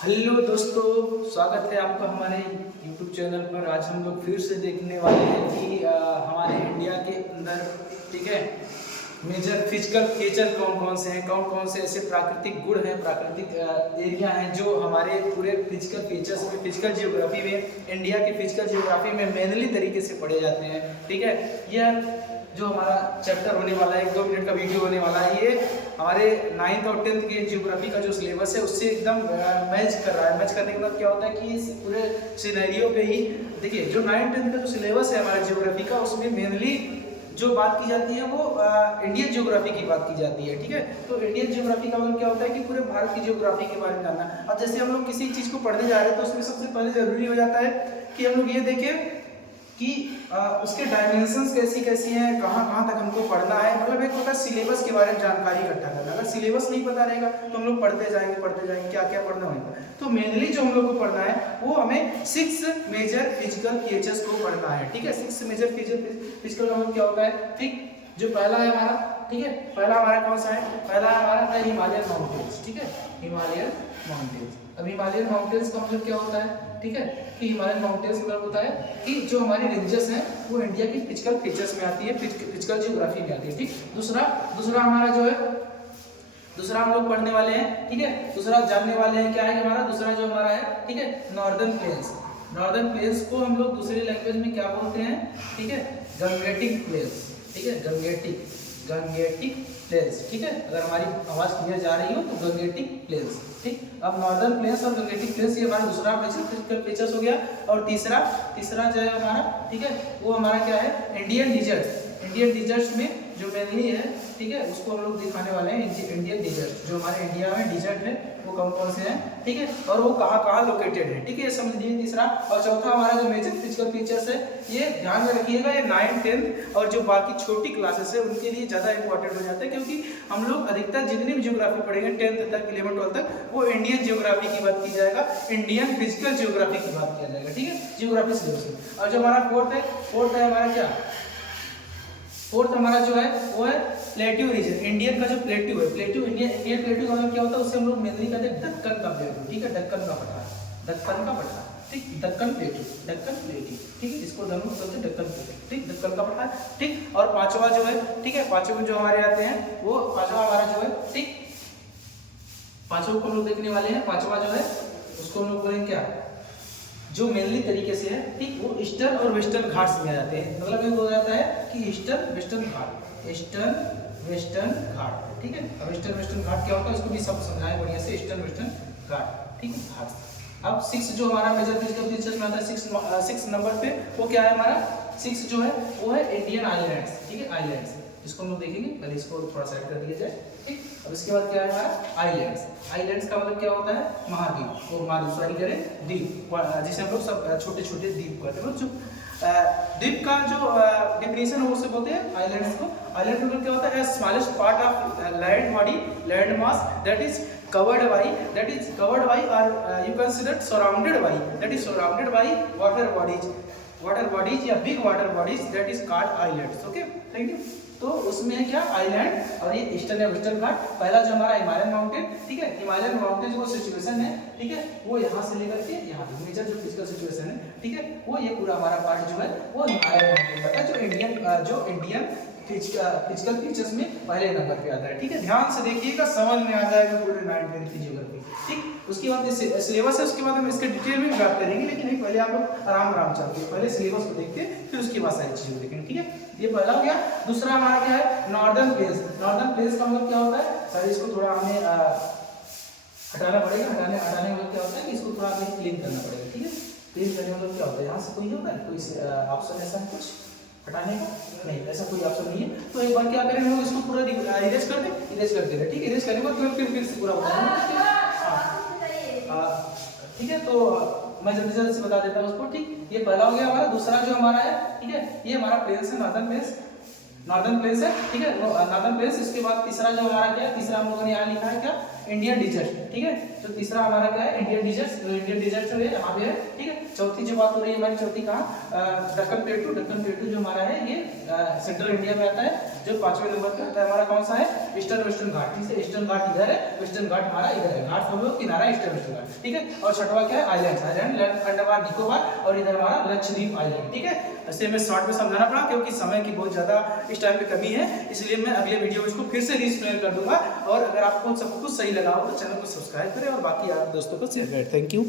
Hello दोस्तों, स्वागत है आपका हमारे YouTube चैनल पर। आज हम लोग फिर से देखने वाले हैं कि हमारे इंडिया के अंदर, ठीक है, मेजर फिजिकल फीचर कौन कौन से हैं, कौन कौन से ऐसे प्राकृतिक गुण हैं, प्राकृतिक एरिया हैं जो हमारे पूरे फिजिकल फीचर्स में, फिजिकल जियोग्राफी में, इंडिया की फिजिकल जियोग्राफी में मेनली तरीके से पढ़े जाते हैं। ठीक है, यह जो हमारा चैप्टर होने वाला है, 1-2 मिनट का वीडियो होने वाला है, ये हमारे 9th और 10th के जियोग्राफी का जो सिलेबस है उससे एकदम मैच कर रहा है। मैच करने के बाद क्या होता है कि इस पूरे सिनेरियो पे ही देखिए, जो 9th-10th का जो सिलेबस है हमारा जियोग्राफी का, उसमें मेनली जो बात की जाती है वो इंडियन जियोग्राफी की बात की जाती है। ठीक है, तो इंडियन जियोग्राफी का मतलब क्या होता है कि पूरे भारत की जियोग्राफी के बारे में जानना। अब जैसे हम लोग किसी चीज़ को पढ़ने जा रहे हैं तो उसमें सबसे पहले जरूरी हो जाता है कि हम लोग ये देखें कि उसके डायमेंशंस कैसी कैसी हैं, कहाँ कहाँ तक हमको पढ़ना है। मतलब एक होता है सिलेबस के बारे में जानकारी इकट्ठा करना। अगर सिलेबस नहीं पता रहेगा तो हम लोग पढ़ते जाएंगे क्या क्या पढ़ना होगा। तो मेनली जो हम लोग को पढ़ना है वो हमें 6 मेजर फिजिकल फीचर्स को पढ़ना है। ठीक है, 6 मेजर फिजिकल का मतलब क्या होता है। ठीक, जो पहला है हमारा, ठीक है, पहला हमारा कौन सा है, पहला हमारा है हिमालयन माउंटेन्स। ठीक है, हिमालयन माउंटेन्स। अब हिमालयन माउंटेन्स का मतलब क्या होता है, ठीक है, कि हिमालयन माउंटेन्स मतलब होता है कि जो हमारी रेंजेस हैं वो इंडिया की फिजिकल फीचर्स में आती है, फिजिकल जियोग्राफी में आती है। ठीक, दूसरा हमारा जो है, दूसरा हम लोग पढ़ने वाले हैं। ठीक है, दूसरा जानने वाले हैं क्या है हमारा दूसरा जो हमारा है, ठीक है, नॉर्दर्न प्लेन्स। नॉर्दर्न प्लेन्स को हम लोग दूसरी लैंग्वेज में क्या बोलते हैं, ठीक है, गंगेटिक प्लेन्स। ठीक है, गंगेटिक प्लेन्स। ठीक है, अगर हमारी आवाज क्लियर जा रही हो तो गंगेटिक प्लेन्स। ठीक, अब नॉर्दर्न प्लेन्स और गंगेटिक प्लेन्स ये हमारा दूसरा फिजिकल फीचर्स हो गया। और तीसरा जो है हमारा, ठीक है, वो हमारा क्या है, इंडियन डिजर्ट्स। इंडियन डिजर्ट्स में जो मेनली है, ठीक है, उसको हम लोग दिखाने वाले हैं। इंडियन डिजर्ट जो हमारे इंडिया में डिजर्ट है वो कौन कौन से हैं, ठीक है, और वो कहाँ कहाँ लोकेटेड है। ठीक है, ये समझ लीजिए तीसरा। और चौथा हमारा जो मेजर फिजिकल फीचर्स है, ये ध्यान में रखिएगा, ये 9th 10th और जो बाकी छोटी क्लासेस है उनके लिए ज़्यादा इंपॉर्टेंट हो जाता है, क्योंकि हम लोग अधिकतर जितनी भी जियोग्राफी पढ़ेंगे 10th तक, 11-12 तक, वो इंडियन जियोग्राफी की बात की जाएगा, इंडियन फिजिकल जियोग्राफी की बात किया जाएगा। ठीक है, जियोग्राफी सिलेबस में। और जो हमारा फोर्थ है हमारा क्या, फोर्थ हमारा जो है वो है प्लेट्यू रीजन। इंडियन का जो प्लेट्यू है, इंडियन प्लेट्यू का मतलब क्या होता है, उससे हम लोग मेनली कहते हैं दक्कन का प्लेट्यू। ठीक है, दक्कन का पठार। ठीक, दक्कन प्लेट्यू। ठीक है, इसको दोनों बोलते हैं दक्कन प्लेट्यू। ठीक, दक्कन का पठार। ठीक, और पांचवा जो है, ठीक है, पांचवा जो हमारे आते हैं वो पांचवा हमारा जो है, ठीक, पांचवा को हम लोग देखने वाले हैं। पांचवा जो है उसको हम लोग बोलेंगे क्या, जो मेनली तरीके से है, ठीक, वो ईस्टर्न और वेस्टर्न घाट्स में आ जाते हैं। मतलब ये हो जाता है कि ईस्टर्न वेस्टर्न घाट। ठीक है, अब ईस्टर्न वेस्टर्न घाट क्या होता है उसको भी सब समझाएं बढ़िया से। ईस्टर्न वेस्टर्न घाट, ठीक है, घाट। अब 6 जो हमारा मेजर फिजिकल फीचर्स में आता है, 6 नंबर पे वो क्या है हमारा, 6 जो है वो है इंडियन आइलैंड्स। ठीक है, आइलैंड्स इसको हम लोग देखेंगे। पहले इसको थोड़ा साइड कर दिया जाए। ठीक, अब इसके बाद क्या है हमारा आइलैंड्स का मतलब क्या होता है, महाद्वीप। वो महाद्वीप सॉरी करें, द्वीप, जिसे हम लोग सब छोटे छोटे द्वीप कहते हैं। जो द्वीप का जो डेफिनेशन है उससे बोलते हैं आइलैंड्स को। आइलैंड मतलब क्या होता है, smallest part of land body, land mass that is covered by or you consider surrounded by water bodies या big water bodies, that is called islands. okay, thank you. तो उसमें क्या आइलैंड, और ये ईस्टर्न या वेस्टर्न घाट। पहला जो हमारा हिमालयन माउंटेन, ठीक है, हिमालयन माउंटेन जो सिचुएशन है, ठीक है, वो यहाँ से लेकर के यहाँ तक मेजर जो फिजिकल सिचुएशन है, ठीक है, वो ये पूरा हमारा पार्ट जो है वो हिमालयन माउंटेन का है, जो इंडियन फिजिकल फीचर्स में पहले नंबर पे आता है। ठीक है, ध्यान से देखिएगा, समझ में आ जाएगा पूरे 9th की जियोग्राफी। ठीक, उसके बाद सिलेबस है, उसके बाद हम इसके डिटेल में बात करेंगे, लेकिन पहले आप लोग आराम चलते हैं, पहले सिलेबस को देखते हैं, फिर उसके बाद सारी चीजें देखेंगे। ठीक है, ये पहला हो गया। दूसरा हमारा क्या है, नॉर्दर्न प्लेन्स। नॉर्दर्न प्लेन्स का मतलब क्या होता है, सर इसको थोड़ा हमें हटाना पड़ेगा। हटाने का मतलब क्या होता है कि इसको थोड़ा हमें क्लीन करना पड़ेगा। ठीक है, क्लीन करने का मतलब क्या होता है, यहाँ से कोई होता है, कोई ऑप्शन ऐसा है कुछ हटाने का नहीं, ऐसा कोई ऑप्शन नहीं है। तो एक बार क्या करें, हम इसको पूरा इरेज कर देंगे। ठीक है, इरेज करने के बाद फिर से पूरा बताएंगे। ठीक है, तो मैं जल्दी से बता देता हूँ उसको। ठीक, ये पहला हो गया हमारा। दूसरा जो हमारा है, ठीक है, ये हमारा प्लेन्स है, नॉर्दर्न प्लेन्स है। ठीक है, नॉर्दर्न प्लेन्स। इसके बाद तीसरा जो हमारा क्या है, तीसरा हम लोगों ने यहाँ लिखा है क्या, इंडियन डिजर्ट। ठीक है, तो तीसरा हमारा क्या है, इंडियन डिजर्ट जो है यहाँ पे है। ठीक है, चौथी जो बात हो रही है हमारी, चौथी कहाँ, दक्कन प्लेटू जो हमारा है ये सेंट्रल इंडिया में आता है। जो 5वें नंबर पे आता है हमारा कौन सा है, ईस्टर्न वेस्टर्न घाट। ठीक है, ईस्टर्न घाट इधर है, वेस्टर्न घाट हमारा इधर है, घाट हम लोग किनारा ईस्टर्न वेस्टर्न घाट। ठीक है, और छठवां क्या है, आइलैंड, आइलैंड अंडमान निकोबार और इधर हमारा लक्षद्वीप आइलैंड। ठीक है, ऐसे में शॉर्ट में समझाना पड़ा क्योंकि समय की बहुत ज़्यादा इस टाइम पे कमी है, इसलिए मैं अगले वीडियो में इसको फिर से रीएक्सप्लेन कर दूंगा। और अगर आपको सब कुछ सही लगा हो तो चैनल को सब्सक्राइब करें और बाकी आप दोस्तों को शेयर करें। Thank you.